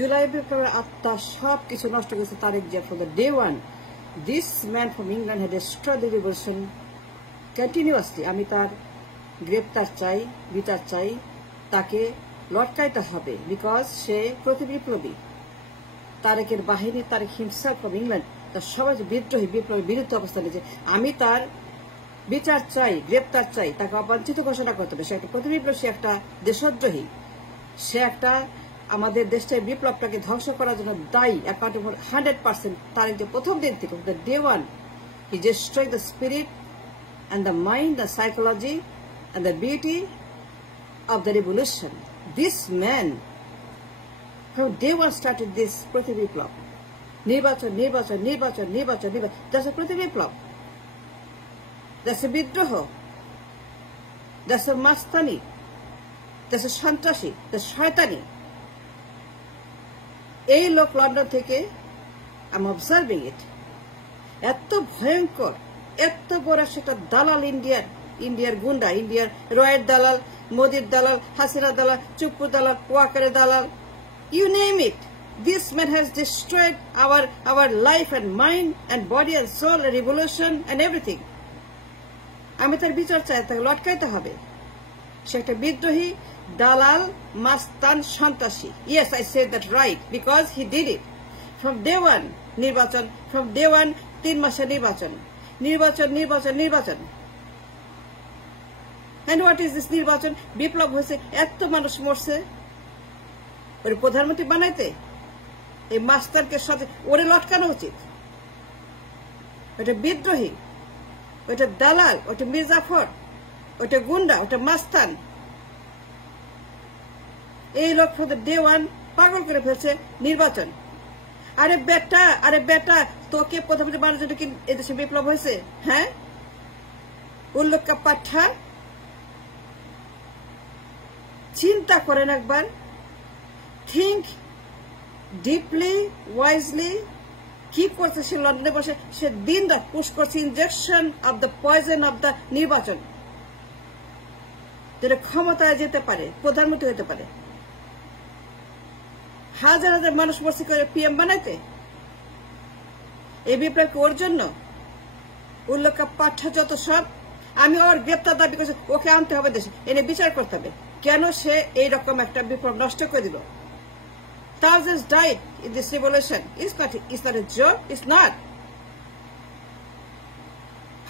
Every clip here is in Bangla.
জুলাই বিপ্লবের আত্মা সবকিছু নষ্ট করেছে Tarique Zia from the day one. This man from England had destroyed the revolution continuously. আমি তার গ্রেপ্তার চাই, বিচার চাই, তাকে লটকাইতে হবে, বিকজ সে প্রতিবিপ্লবী। তারেকের বাহিনী, তারেক হিমসেলফ ফ্রম ইংল্যান্ড, তার সবাই বিদ্রোহী, বিপ্লবী বিরুদ্ধে অবস্থান নিয়েছে। আমি তার বিচার চাই, গ্রেপ্তার চাই, তাকে অবাঞ্ছিত ঘোষণা করতে হবে। সে একটা প্রতিবিপ্লবী, সে একটা দেশদ্রোহী, সে একটা আমাদের দেশের বিপ্লবটাকে ধ্বংস করার জন্য দায়ী, অ্যাকাউন্টেবল 100%। তারেক যে প্রথম দিন থেকে the day one he destroyed the spirit and the mind, the psychology and the beauty of the revolution. This man from day one started this প্রতিবিপ্লব। নির্বাচন নির্বাচন নির্বাচন নির্বাচন নির্বাচন, that's a প্রতিবিপ্লব, that's a বিদ্রোহ, that's a Mastani, that's a সন্ত্রাসী, that's শয়তানি। এই লোক লন্ডন থেকে, I'm observing it, এত ভয়ঙ্কর, এত বড় সেটা দালাল, ইন্ডিয়ার গুন্ডা, ইন্ডিয়ার রয়ের দালাল, মোদির দালাল, হাসিনা দালাল, চুপ্পু দালাল, ওয়াকারের দালাল, you name it. This man has destroyed our life and mind and body and soul and revolution and everything. আমি তার বিচার চাই, তাকে লটকাইতে হবে। সে একটা বিদ্রোহী, দালাল, মাস্তান, সন্ত্রাসী। Yes, I said that right because he did it. From day one নির্বাচন, from day one 3 মাসের নির্বাচন, নির্বাচন নির্বাচন নির্বাচন। And what is this নির্বাচন? বিপ্লব হয়েছে, এত মানুষ মরছে, ওর প্রধানমন্ত্রী বানাইতে এই মাস্তানকে সাথে ওরে লটকানো উচিত। ওটা বিদ্রোহী, ওটা দালাল, ওটা মির্জাফর, ওটা গুন্ডা, ওটা মাস্তান। এই লোক ডে ওয়ান পাগল করে ফেলছে নির্বাচন। আরে বেটা, তোকে প্রধানমন্ত্রী বানানোর জন্য কি এদেশে বিপ্লব হয়েছে? হ্যাঁ, উল্লুকা পাঠা, চিন্তা করেন একবার, থিঙ্ক ডিপলি, ওয়াইজলি। কি করছে সে লন্ডনে বসে? সে দিন রাত পুশ করছে injection of the poison of the নির্বাচন, যেটা ক্ষমতায় যেতে পারে, প্রধানমন্ত্রী হতে পারে। হাজার হাজার মানুষ মরছে করে পিএম বানাইতে। এই বিপ্লব ওর জন্য, উল্লেখ পাঠা যত সব। আমি ওর গ্রেপ্তার দাবি করছি, ওকে আনতে হবে দেশে, এনে বিচার করতে হবে কেন সে এইরকম একটা বিপ্লব নষ্ট করে দিল। Thousands died in this revolution. It's not a joke. It's not.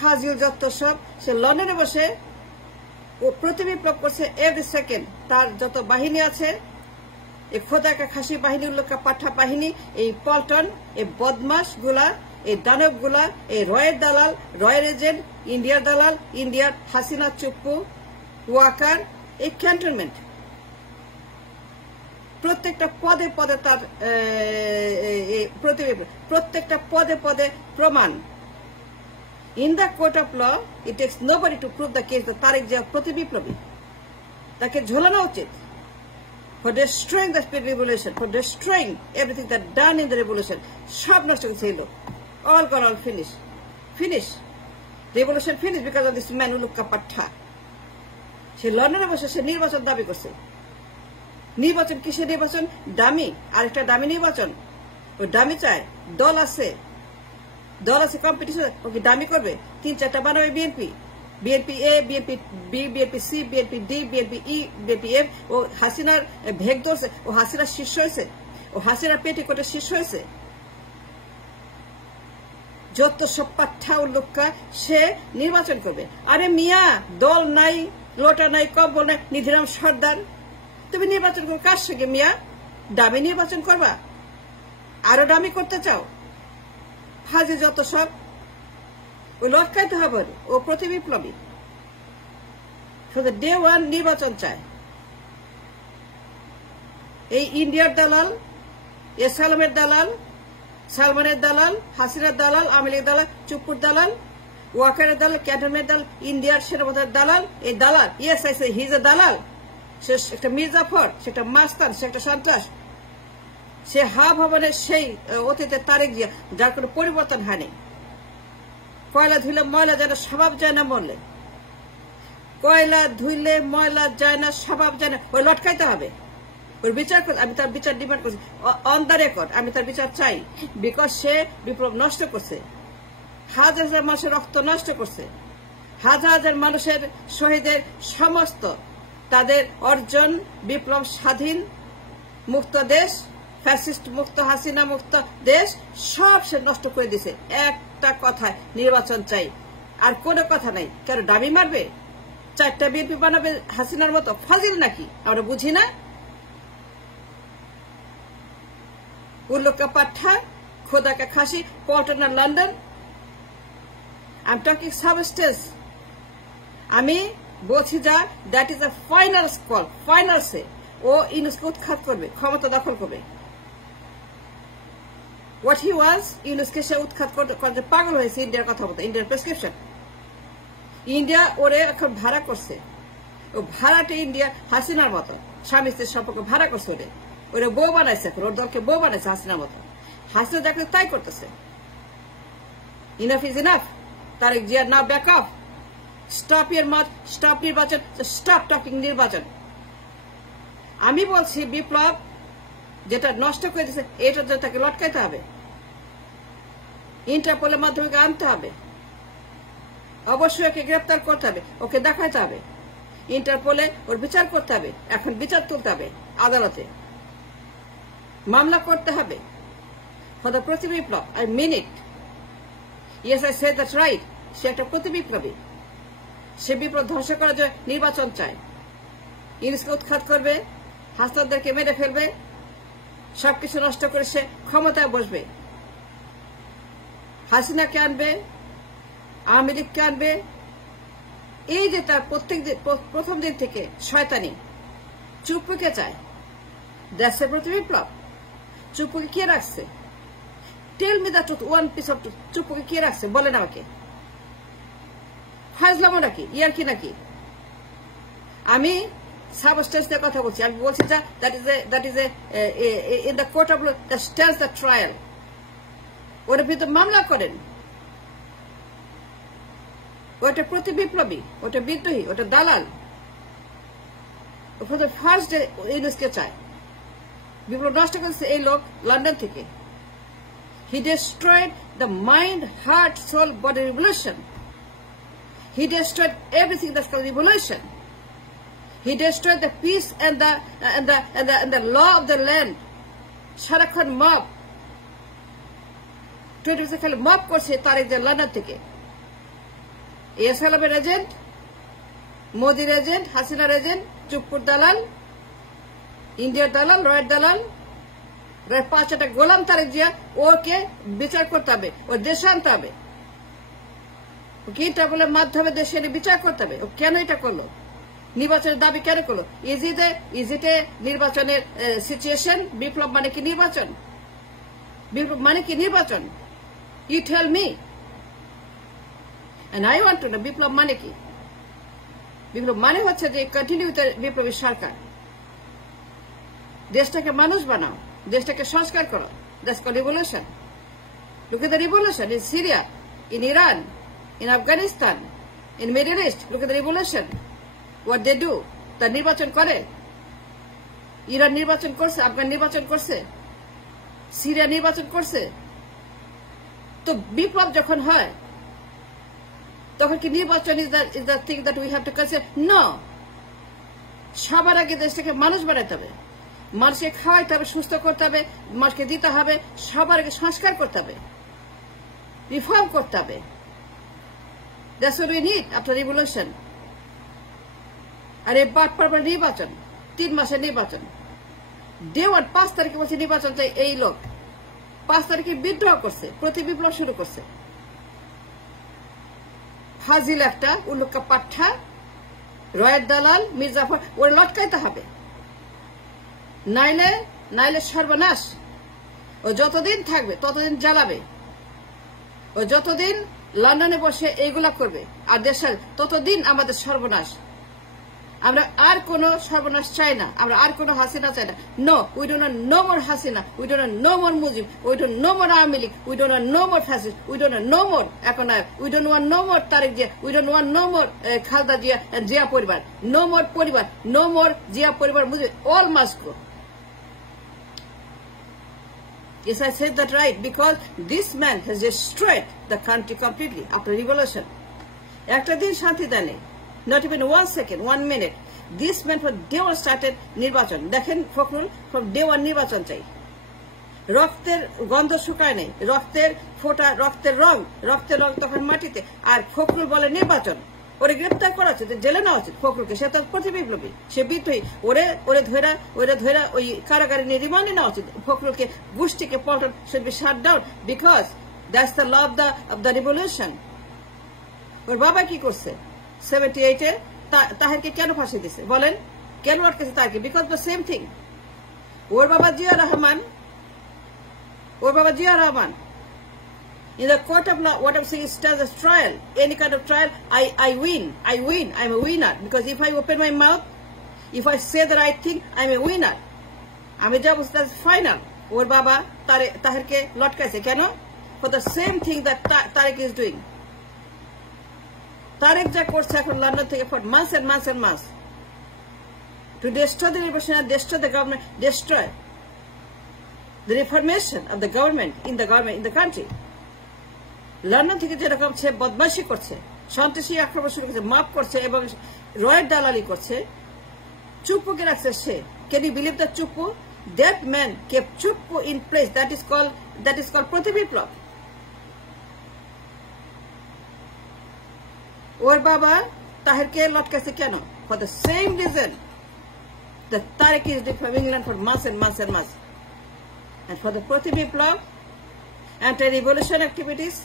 হাজিল যত সব, সে লন্ডনে বসে ও প্রতিবিপ্লব করছে এভরি সেকেন্ড। তার যত বাহিনী আছে, এই খোদাকা খাসি বাহিনী, উল্লেখা পাঠা বাহিনী, এই পল্টন, এই বদমাস গুলা, এই দানব গুলা, এই রয়ের দালাল, রয়ের এজেন্ট, ইন্ডিয়ার দালাল, ইন্ডিয়ার হাসিনা, চুপ্পু, ওয়াকার, এই ক্যান্টনমেন্ট, প্রত্যেকটা পদে পদে তার প্রত্যেকটা পদে পদে প্রমাণ। In the court of law it takes nobody to prove the case the Tarique Zia প্রতিবিপ্লবী। তাকে ঝোলানো উচিত for destroying the spirit revolution, for destroying everything that done in the revolution. সব নষ্ট করেছে এই লোক। All gone, all finish. Revolution finished because of this man উল্লুকা পাঠা। সে লন্ডনে বসে সে নির্বাচন দাবি করছে। নির্বাচন কিসের নির্বাচন? দামি, আরেকটা দামি নির্বাচন। ওই দামি চায়, দল আছে কম্পিটিশন, ওকে দামি করবে। 3-4টা বানাবে BNP A, BNP B, BNP C, BNP D, BNP E, BNP F. ও হাসিনার ভেগ ধরছে, ও হাসিনার শীর্ষ হয়েছে, ও হাসিনার পেটিকোটের শীর্ষ হয়েছে। যত সব পাঠা উল্লুকা সে নির্বাচন করবে। আরে মিয়া, দল নাই, লোটা নাই, কম্বল নাই, নিধিরাম সর্দার, তুমি নির্বাচন করো কার সঙ্গে মিয়া? দামি নির্বাচন করবা? আরো দামি করতে চাও? হাজি যত সব, ওই লটকাইতে হবে। ও প্রতিবিপ্লবী, ডে ওয়ান নির্বাচন চায়। এই ইন্ডিয়ার দালাল, এ সালমানের দালাল, হাসিনার দালাল, আওয়ামী লীগের দালাল, চুপ্পুর দালাল, ওয়াকারের দালাল, ক্যান্টনমেন্ট দালাল, ইন্ডিয়ার সেনাপ্রধানের দালাল। এই দালাল, yes I say he is a দালাল। সে একটা মির্জাফর, সে একটা মাস্তান, সে একটা সন্ত্রাস। সে হা ভবনের সেই অতীতের তারেক জিয়া, যার কোনো পরিবর্তন হয়নি। কয়লা ধুইলে ময়লা যায় না, স্বভাব যায় না মরলে। কয়লা ধুইলে ময়লা যায় না, স্বভাব যায় না, ওই লটকাইতে হবে। ওর বিচার করতে আমি তার বিচার ডিমান্ড করছি অন দ্য রেকর্ড। আমি তার বিচার চাই, বিকজ সে বিপ্লব নষ্ট করছে, হাজার হাজার মানুষের রক্ত নষ্ট করছে, হাজার হাজার মানুষের শহীদের সমস্ত তাদের অর্জন, বিপ্লব, স্বাধীন মুক্ত দেশ, ফ্যাসিস্ট মুক্ত, হাসিনা মুক্ত দেশ সব সে নষ্ট করে দিছে। একটা কথায় নির্বাচন চাই, আর কোনো কথা নাই। কেন দাবি মারবে? 4টা বিএনপি বানাবে হাসিনার মতো? ফাজিল নাকি? আমরা বুঝি না। উল্লুকা পাঠা, খোদাকা খাসি, পল্টন আর লন্ডন। I'm talking substance. আমি বলছি যা that is a final call, final say. ও ইউনুসকে উৎখাত করবে, ক্ষমতা দখল করবে। হোয়াট হি ওয়াজ, ইউনুসকে সে উৎখাত করতে পাগল হয়েছে। ইন্ডিয়ার কথা বলতে, ইন্ডিয়ার প্রেসক্রিপশন। ইন্ডিয়া ওরে এখন ভাড়া করছে। ও ভাড়াটা ইন্ডিয়া হাসিনার মতো, স্বামী স্ত্রীর সম্পর্ক ভাড়া করছে। ওরে বউ বানাইছে, এখন ওর দলকে বউ বানাইছে হাসিনার মতো। হাসিনা দেখলে তাই করতেছে। Enough is enough. Tarique Zia now back off. Stop your mouth, stop নির্বাচন, স্টপ টকিং নির্বাচন। আমি বলছি বিপ্লব যেটা নষ্ট করে দিচ্ছে, এটা তাকে লটকাইতে হবে, ইন্টারপোলের মাধ্যমে আনতে হবে, অবশ্যই ওকে গ্রেপ্তার করতে হবে, ওকে দেখাইতে হবে, ইন্টারপোলে ওর বিচার করতে হবে। এখন বিচার তুলতে হবে আদালতে, মামলা করতে হবে ফর দ্য প্রতি বিপ্লব। I mean it. Yes, I say that's right. সে একটা প্রতি বিপ্লবী। সে বিপ্লব ধ্বংস করার জন্য নির্বাচন চায়। ইংলিশকে উৎখাত করবে, হাসনাদেরকে মেরে ফেলবে, সবকিছু নষ্ট করে সে ক্ষমতায় বসবে। হাসিনাকে আনবে, আওয়ামী লীগকে আনবে। এই যে তার প্রথম দিন থেকে শয়তানি। চুপ্পুকে চায়, দ্যাটস এ প্রতি বিপ্লব। চুপ্পুকে কে রাখছে? Tell me the truth, one piece of truth. চুপ্পুকে কে রাখছে বলেন আমাকে। ফাজলামো নাকি, ইয়ার কি নাকি? আমি সাবস্টেন্সের কথা বলছি। আমি বলছি যে that is a in the court of law that stands the trial. ওর বিরুদ্ধে মামলা করেন। ওটা প্রতি বিপ্লবী, ওটা বিদ্রোহী, ওটা দালাল। ফার্স্ট ডে ইউনুসকে চায়। বিপ্লব নষ্ট করেছে এই লোক লন্ডন থেকে। He destroyed the mind, heart, soul, body revolution. He destroyed everything that's called revolution. He destroyed the peace and the law of the land. সারাক্ষণ মব 20 খালি মব করছে তারেক জিয়া লন্ডন থেকে। এসালামের এজেন্ট, মোদির এজেন্ট, হাসিনার এজেন্ট, চুপ্পুর দালাল, ইন্ডিয়ার দালাল, রয়ের দালাল, 5টা গোলাম তারেক জিয়া। ওকে বিচার করতে হবে, ও দেশে আনতে হবে, ওকে ইন্টারপোলের মাধ্যমে দেশে এনে বিচার করতে হবে। ও কেন এটা করলো? নির্বাচনের দাবি কেন করলো? ইজ ইট এ নির্বাচনের সিচুয়েশন? বিপ্লব মানে কি নির্বাচন? বিপ্লব মানে কি নির্বাচন? You tell me and I want to know বিপ্লব মানে কি? বিপ্লব মানে হচ্ছে যে কন্টিনিউ বিপ্লবী সরকার। দেশটাকে মানুষ বানাও, দেশটাকে সংস্কার করো। That's called revolution. Look at the revolution in Syria, in Iran, in Afghanistan, in Middle East. Look at the revolution. What they do. তার নির্বাচন করে। ইরান নির্বাচন করছে, আফগান নির্বাচন করছে, সিরিয়া নির্বাচন করছে। তো বিপ্লব যখন হয় তখন কি নির্বাচন is the thing that we have to consider? No. সবার আগে দেশটাকে মানুষ বানাতে হবে, মানুষকে খাওয়াইতে হবে, সুস্থ করতে হবে, মানুষকে দিতে হবে, সবার আগে সংস্কার করতে হবে, রিফর্ম করতে হবে। That's what we need after revolution. আর এই বাটপাড়া নির্বাচন, 3 মাসের নির্বাচন। ডে 1 5 তারিখে বলছে নির্বাচন চাই। এই লোক 5 তারিখে বিদ্রোহ করছে, প্রতি বিপ্লব শুরু করছে। ফাজিল একটা, উল্লুকা পাঠা, রয়ের দালাল, মির্জাফর। ওর লটকাইতে হবে, নাইলে সর্বনাশ। ও যতদিন থাকবে ততদিন জ্বালাবে। ও যতদিন লন্ডনে বসে এইগুলা করবে আর দেশের, ততদিন আমাদের সর্বনাশ। আমরা আর কোন সর্বনাশ চাই না, আমরা আর কোন হাসিনা চাই না। No, we don't want no more Hasina, we don't want no more Mujib, we don't no more Awami League, we don't want no more fascist, we don't want no more একনায়ক, we don't want no more Tarique Zia, we don't want no more Khaleda Zia, Zia পরিবার, নো মোর পরিবার, নো মোর জিয়া পরিবার, Mujib. All must go, Yes, I said that right, because this man has destroyed the country completely after revolution. একটা দিন শান্তি দেয় নেই, not even 1 second, 1 minute. This man from day one started নির্বাচন। দেখেন ফখরুল, from day one নির্বাচন চাই। রক্তের গন্ধ শুকায় নেই, রক্তের ফোঁটা, রক্তের রং তখন মাটিতে। আর ফখরুল বলে নির্বাচন, ওরে গ্রেপ্তার করা উচিত, জেলে নেওয়া উচিত ফখরুলকে। সে তো প্রতিবিপ্লবী, সে বিদ্রোহী। ওরে ধৈরা ওই কারাগারে নিয়ে রিমান্ডে নেওয়া উচিত ফখরুলকে। গোষ্ঠীকে Paltan should be shut down because that's the law of the revolution. ওর বাবা কি করছে 78-এ? তাহেরকে কেন ফাঁসি দিছে বলেন? কেন আটকেছে তাকে? Because the same thing. ওর বাবা Zia Rahman, in the court of law, what I'm saying is still a trial. Any kind of trial, I win. I'm a winner. Because if I open my mouth, if I say the right thing, I'm a winner. আমি যা বলছি that's final. ওর বাবা তাহেরকে লটকাইছে কেন? For the same thing that Tariq is doing. Tariq যা করছে এখন লন্ডন থেকে for months and months to destroy the revolution and destroy the government, destroy the reformation of the government in the country. London থেকে যেরকম সে বদমাশি করছে, সন্ত্রাসী আক্রমণ শুরু করছে, মাফ করছে এবং রয়ের দালালি করছে, চুপ্পুকে রাখছে সে। Can you believe that Chuppu? That man kept Chuppu in place. That is called প্রতিবিপ্লব। ওর বাবা তাহেরকে লটকাইছে কেন? For the same reason that Tariq is doing from England for months and months. And for the প্রতিবিপ্লব, anti-revolution activities,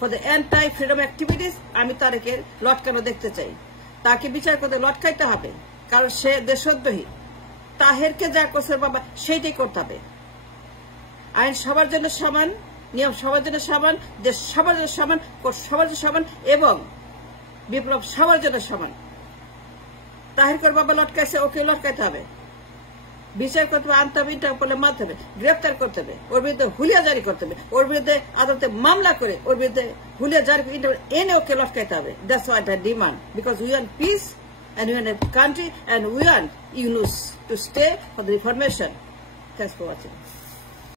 for the anti-freedom activities, আমি তারেকের লটকানো দেখতে চাই। তাকে বিচার করতে লটকাইতে হবে, কারণ সে দেশদ্রোহী। তাহেরকে যা করছে বাবা সেইটাই করতে হবে। আইন সবার জন্য সমান, নিয়ম সবার জন্য সমান, দেশ সবার জন্য সমান, কোর্ট সবার জন্য সমান এবং বিপ্লব সবার জন্য সমান। তাহেরকের বাবা লটকাইছে, ওকে লটকাইতে হবে, বিচার করতে হবে, আনতে হবে, ইন্টারপোলের মাধ্যমে গ্রেপ্তার করতে হবে, ওর বিরুদ্ধে হুলিয়া জারি করতে হবে, ওর বিরুদ্ধে আদালতে মামলা করে ওর বিরুদ্ধে হুলিয়া জারি এনে ওকে লটকাইতে হবে। That's what I demand, because we want peace and we want a country and we want Yunus to stay for the reformation. Thanks for watching.